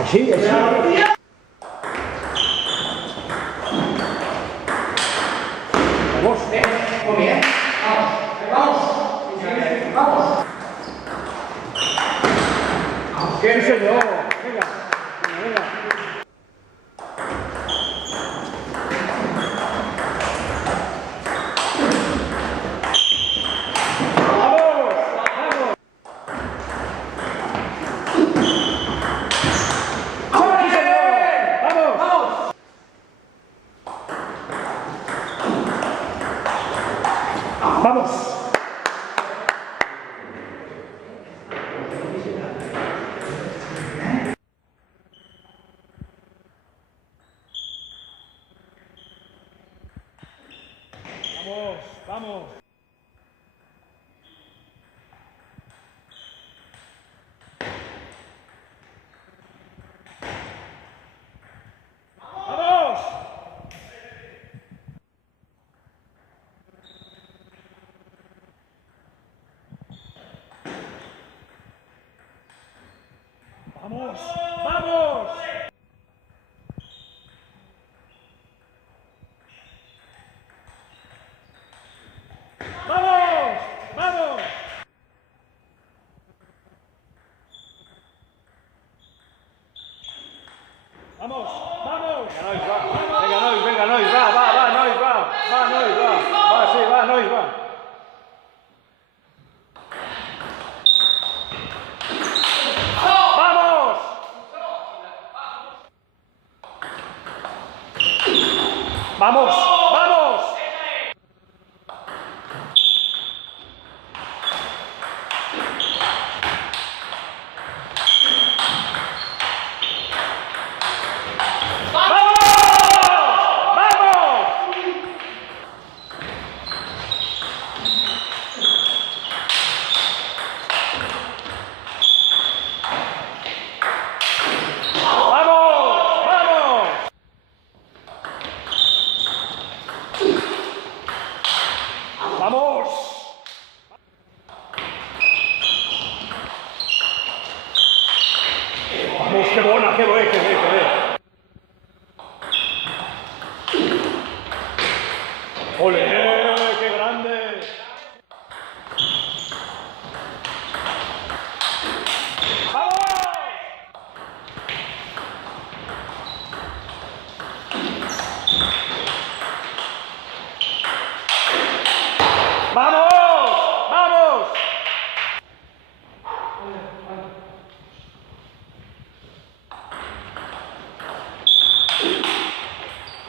Así, así. Vamos. Muy bien. Vamos. Vamos. Vamos. Sí, señor. Venga. Venga. Vamos. Vamos. Sí, señor. Vamos. Vamos. Vamos. Vamos, vamos. ¡Vamos! ¡Vamos! ¡Vamos! ¡Vamos! ¡Vamos! ¡Vamos! ¡Vamos! Venga, Nois, venga, Nois, va, Nois, va, Nois, va, sí, va, Nois, va. ¡Vamos! ¡Vamos! ¡Vamos! ¡Vamos! ¡Vamos, qué buena, qué buena, qué buena, qué buena! ¡Ole, qué grande! ¡Vamos! ¡Vamos! ¡Vamos!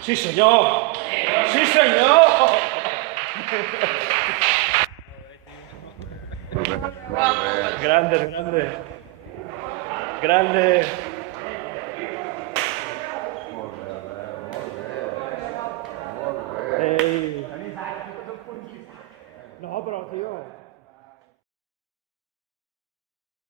¡Sí, señor! ¡Sí, señor! Grande, grande. Grande. Ei. No, però, tio...